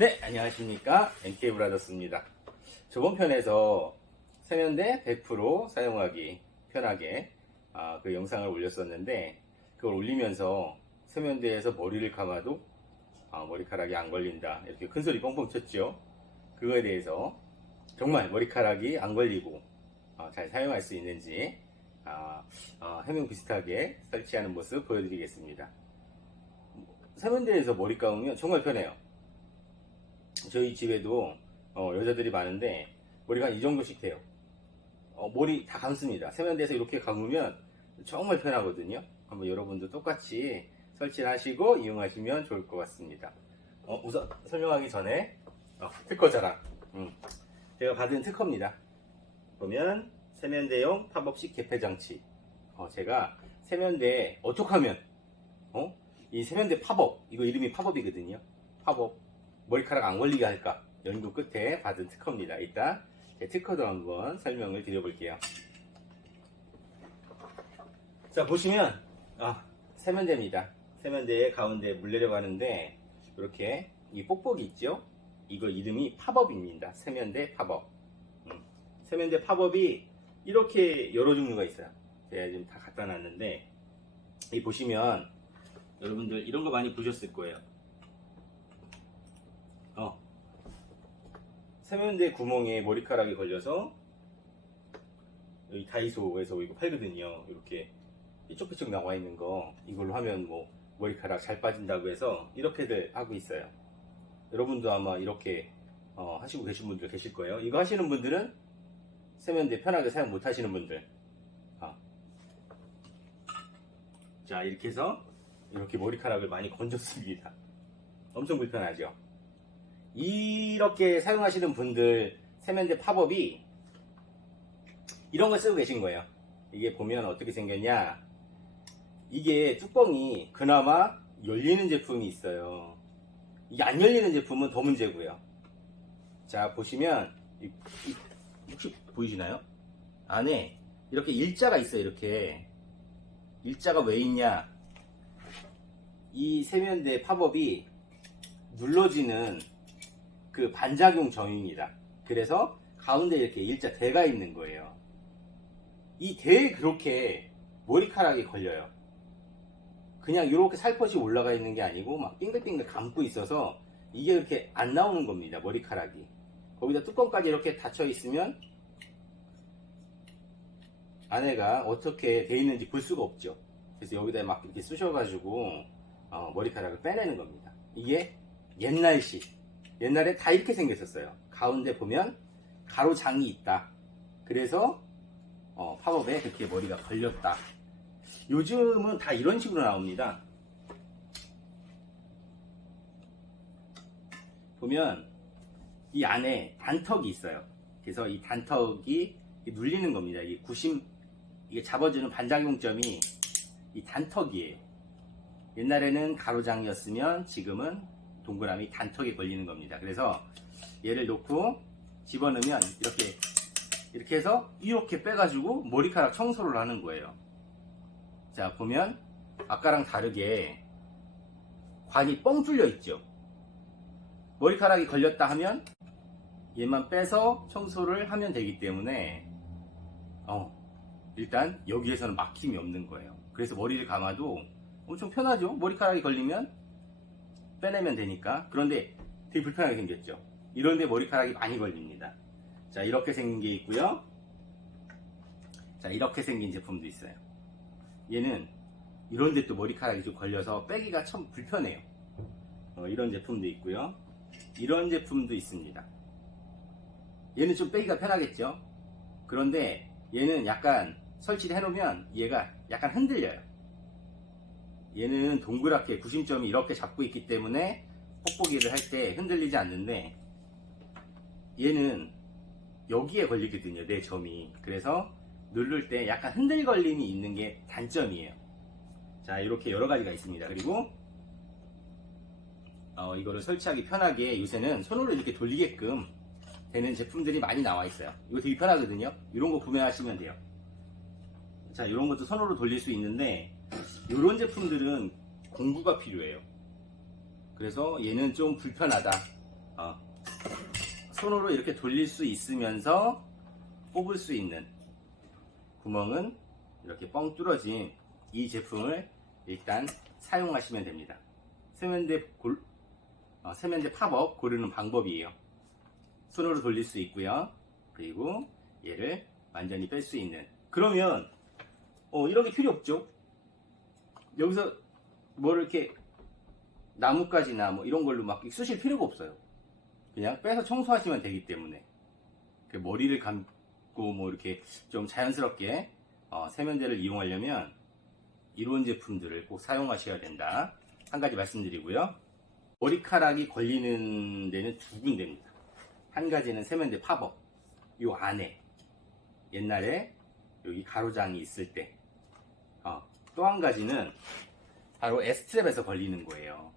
네, 안녕하십니까. NK 브라더스입니다. 저번 편에서 세면대 100% 사용하기 편하게 아, 그 영상을 올렸었는데 그걸 올리면서 세면대에서 머리를 감아도 아, 머리카락이 안 걸린다. 이렇게 큰 소리 뻥뻥 쳤죠. 그거에 대해서 정말 머리카락이 안 걸리고 아, 잘 사용할 수 있는지 아, 아, 해명 비슷하게 설치하는 모습 보여드리겠습니다. 세면대에서 머리 감으면 정말 편해요. 저희 집에도 어, 여자들이 많은데 머리가 이 정도씩 돼요. 어, 머리 다 감습니다. 세면대에서 이렇게 감으면 정말 편하거든요. 한번 여러분도 똑같이 설치를 하시고 이용하시면 좋을 것 같습니다. 어, 우선 설명하기 전에 어, 특허 자랑. 음, 제가 받은 특허입니다. 보면 세면대용 팝업식 개폐 장치. 어, 제가 세면대 어떻게 하면 어? 이 세면대 팝업 이거 이름이 팝업이거든요. 팝업 머리카락 안 걸리게 할까 연구 끝에 받은 특허입니다. 이따 제 특허도 한번 설명을 드려볼게요. 자 보시면 아 세면대입니다. 세면대의 가운데 물 내려가는데 이렇게 이 뽁뽁이 있죠? 이거 이름이 팝업입니다. 세면대 팝업. 음, 세면대 팝업이 이렇게 여러 종류가 있어요. 제가 지금 다 갖다 놨는데 이 보시면 여러분들 이런 거 많이 보셨을 거예요. 어. 세면대 구멍에 머리카락이 걸려서 여기 다이소에서 이거 팔거든요. 이렇게 삐쩍삐쩍 나와 있는 거 이걸로 하면 뭐 머리카락 잘 빠진다고 해서 이렇게들 하고 있어요. 여러분도 아마 이렇게 어, 하시고 계신 분들 계실 거예요. 이거 하시는 분들은 세면대 편하게 사용 못 하시는 분들. 어. 자 이렇게 해서 이렇게 머리카락을 많이 건졌습니다. 엄청 불편하죠. 이렇게 사용하시는 분들 세면대 팝업이 이런 걸 쓰고 계신 거예요. 이게 보면 어떻게 생겼냐. 이게 뚜껑이 그나마 열리는 제품이 있어요. 이게 안 열리는 제품은 더 문제고요. 자, 보시면, 혹시 보이시나요? 안에 이렇게 일자가 있어요, 이렇게. 일자가 왜 있냐. 이 세면대 팝업이 눌러지는 그 반작용 점입니다. 그래서 가운데 이렇게 일자 대가 있는 거예요. 이 대에 그렇게 머리카락이 걸려요. 그냥 이렇게 살포시 올라가 있는 게 아니고 막 빙글빙글 감고 있어서 이게 이렇게 안 나오는 겁니다. 머리카락이. 거기다 뚜껑까지 이렇게 닫혀 있으면 아내가 어떻게 돼 있는지 볼 수가 없죠. 그래서 여기다 막 이렇게 쑤셔가지고 어, 머리카락을 빼내는 겁니다. 이게 옛날식. 옛날에 다 이렇게 생겼었어요. 가운데 보면 가로장이 있다. 그래서 어, 팝업에 그렇게 머리가 걸렸다. 요즘은 다 이런 식으로 나옵니다. 보면 이 안에 단턱이 있어요. 그래서 이 단턱이 눌리는 겁니다. 이 구심 이게 잡아주는 반작용점이 이 단턱이에요. 옛날에는 가로장이었으면 지금은 동그라미 단턱에 걸리는 겁니다. 그래서 얘를 놓고 집어넣으면 이렇게 이렇게 해서 이렇게 빼가지고 머리카락 청소를 하는 거예요. 자 보면 아까랑 다르게 관이 뻥 뚫려 있죠. 머리카락이 걸렸다 하면 얘만 빼서 청소를 하면 되기 때문에 어, 일단 여기에서는 막힘이 없는 거예요. 그래서 머리를 감아도 엄청 편하죠. 머리카락이 걸리면 빼내면 되니까. 그런데 되게 불편하게 생겼죠. 이런데 머리카락이 많이 걸립니다. 자, 이렇게 생긴 게 있고요. 자, 이렇게 생긴 제품도 있어요. 얘는 이런데 또 머리카락이 좀 걸려서 빼기가 참 불편해요. 어, 이런 제품도 있고요. 이런 제품도 있습니다. 얘는 좀 빼기가 편하겠죠. 그런데 얘는 약간 설치를 해놓으면 얘가 약간 흔들려요. 얘는 동그랗게 구심점이 이렇게 잡고 있기 때문에 뽁뽁이를 할 때 흔들리지 않는데 얘는 여기에 걸리거든요. 내 점이. 그래서 누를 때 약간 흔들걸림이 있는 게 단점이에요. 자, 이렇게 여러 가지가 있습니다. 그리고 어, 이거를 설치하기 편하게 요새는 손으로 이렇게 돌리게끔 되는 제품들이 많이 나와 있어요. 이거 되게 편하거든요. 이런 거 구매하시면 돼요. 자, 이런 것도 손으로 돌릴 수 있는데 이런 제품들은 공구가 필요해요. 그래서 얘는 좀 불편하다. 어, 손으로 이렇게 돌릴 수 있으면서 뽑을 수 있는 구멍은 이렇게 뻥 뚫어진 이 제품을 일단 사용하시면 됩니다. 세면대 골, 어, 세면대 팝업 고르는 방법이에요. 손으로 돌릴 수 있고요. 그리고 얘를 완전히 뺄 수 있는. 그러면 어, 이런 게 필요 없죠. 여기서 뭐 이렇게 나뭇가지나 뭐 이런 걸로 막 쑤실 필요가 없어요. 그냥 빼서 청소하시면 되기 때문에 그 머리를 감고 뭐 이렇게 좀 자연스럽게 어, 세면대를 이용하려면 이런 제품들을 꼭 사용하셔야 된다. 한 가지 말씀드리고요. 머리카락이 걸리는 데는 두 군데입니다. 한 가지는 세면대 팝업, 요 안에 옛날에 여기 가로장이 있을 때, 어, 또 한 가지는 바로 S트랩에서 걸리는 거예요.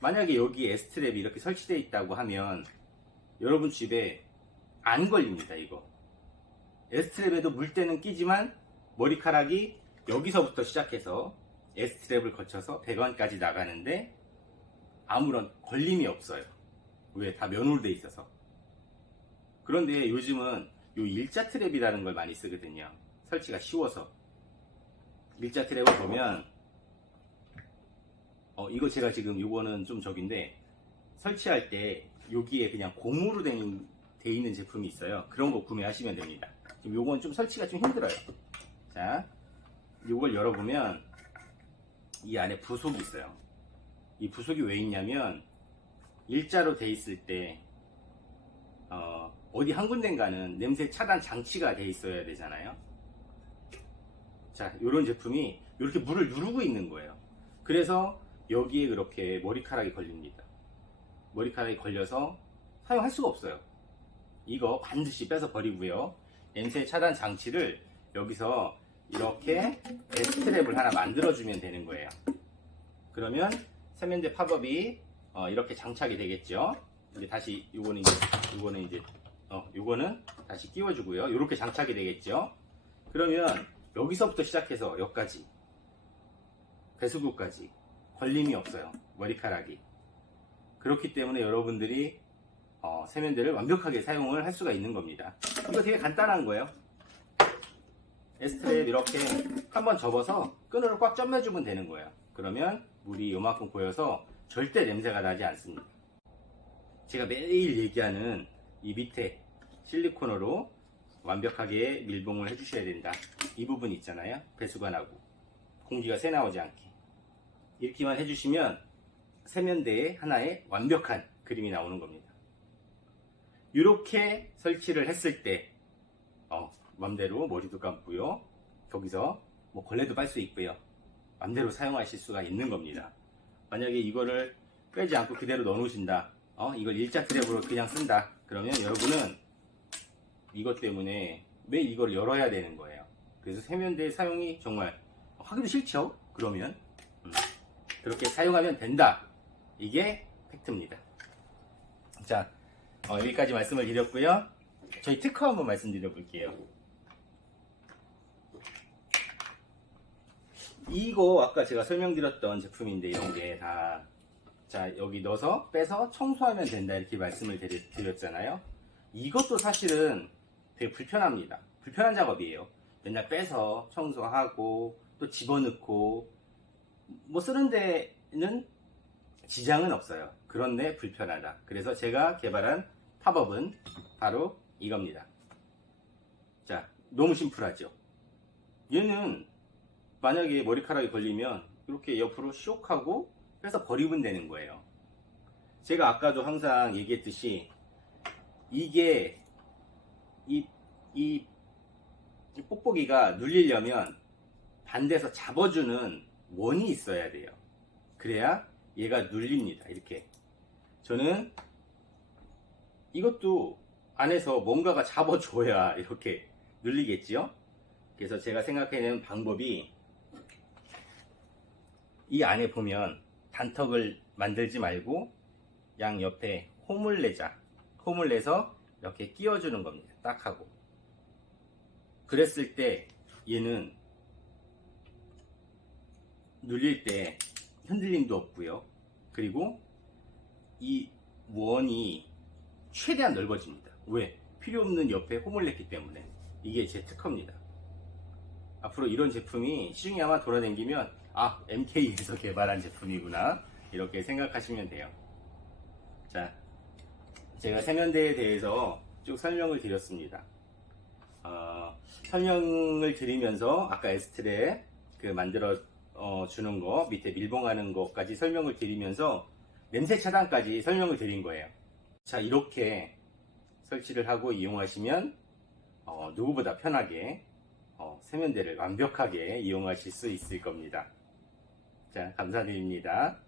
만약에 여기 S트랩이 이렇게 설치되어 있다고 하면 여러분 집에 안 걸립니다, 이거. S트랩에도 물때는 끼지만 머리카락이 여기서부터 시작해서 S트랩을 거쳐서 배관까지 나가는데 아무런 걸림이 없어요. 왜? 다 면으로 돼 있어서. 그런데 요즘은 요 일자 트랩이라는 걸 많이 쓰거든요. 설치가 쉬워서. 일자 트랩을 보면 어, 이거 제가 지금 이거는 좀 적인데 설치할 때 여기에 그냥 고무로 된, 돼 있는 제품이 있어요. 그런 거 구매하시면 됩니다. 지금 요건 좀 설치가 좀 힘들어요. 자, 요걸 열어보면 이 안에 부속이 있어요. 이 부속이 왜 있냐면 일자로 돼 있을 때 어, 어디 한 군데인가는 냄새 차단 장치가 돼 있어야 되잖아요. 자, 이런 제품이 이렇게 물을 누르고 있는 거예요. 그래서 여기에 그렇게 머리카락이 걸립니다. 머리카락이 걸려서 사용할 수가 없어요. 이거 반드시 빼서 버리고요. 냄새 차단 장치를 여기서 이렇게 S트랩을 하나 만들어주면 되는 거예요. 그러면 세면대 팝업이 어, 이렇게 장착이 되겠죠. 이제 다시 요거는 이제 요거는 이제 어 요거는 다시 끼워주고요. 이렇게 장착이 되겠죠. 그러면 여기서부터 시작해서 여기까지 배수구까지 걸림이 없어요. 머리카락이. 그렇기 때문에 여러분들이 어, 세면대를 완벽하게 사용을 할 수가 있는 겁니다. 이거 되게 간단한 거예요. S트랩 이렇게 한번 접어서 끈으로 꽉 점매주면 되는 거예요. 그러면 물이 요만큼 고여서 절대 냄새가 나지 않습니다. 제가 매일 얘기하는 이 밑에 실리콘으로 완벽하게 밀봉을 해주셔야 된다. 이 부분 있잖아요. 배수가 나고 공기가 새 나오지 않게 이렇게만 해주시면 세면대에 하나의 완벽한 그림이 나오는 겁니다. 이렇게 설치를 했을 때 어, 맘대로 머리도 감고요. 거기서 뭐 걸레도 빨 수 있고요. 맘대로 사용하실 수가 있는 겁니다. 만약에 이거를 빼지 않고 그대로 넣어 놓으신다. 어, 이걸 일자 트랩으로 그냥 쓴다. 그러면 여러분은 이것 때문에 매일 이걸 열어야 되는 거예요. 그래서 세면대 사용이 정말 하기도 싫죠? 그러면 음, 그렇게 사용하면 된다. 이게 팩트입니다. 자, 어, 여기까지 말씀을 드렸고요. 저희 특허 한번 말씀드려 볼게요. 이거 아까 제가 설명드렸던 제품인데 이런 게 다 자 여기 넣어서 빼서 청소하면 된다 이렇게 말씀을 드렸잖아요. 이것도 사실은 되게 불편합니다. 불편한 작업이에요. 맨날 빼서 청소하고 또 집어넣고 뭐 쓰는 데는 지장은 없어요. 그런데 불편하다. 그래서 제가 개발한 팝업은 바로 이겁니다. 자, 너무 심플하죠? 얘는 만약에 머리카락이 걸리면 이렇게 옆으로 쇽 하고 빼서 버리면 되는 거예요. 제가 아까도 항상 얘기했듯이 이게 이 뽁뽁이가 눌리려면 반대에서 잡아주는 원이 있어야 돼요. 그래야 얘가 눌립니다. 이렇게. 저는 이것도 안에서 뭔가가 잡아줘야 이렇게 눌리겠지요? 그래서 제가 생각해낸 방법이 이 안에 보면 단턱을 만들지 말고 양 옆에 홈을 내자. 홈을 내서 이렇게 끼워주는 겁니다. 딱 하고. 그랬을 때 얘는 눌릴 때 흔들림도 없고요. 그리고 이 원이 최대한 넓어집니다. 왜? 필요 없는 옆에 홈을 냈기 때문에 이게 제 특허입니다. 앞으로 이런 제품이 시중에 아마 돌아다니면 아 MK에서 개발한 제품이구나 이렇게 생각하시면 돼요. 자, 제가 세면대에 대해서 쭉 설명을 드렸습니다. 어, 설명을 드리면서 아까 에스트레 그 만들어 어, 주는 거 밑에 밀봉하는 것까지 설명을 드리면서 냄새 차단까지 설명을 드린 거예요. 자 이렇게 설치를 하고 이용하시면 어, 누구보다 편하게 어, 세면대를 완벽하게 이용하실 수 있을 겁니다. 자 감사드립니다.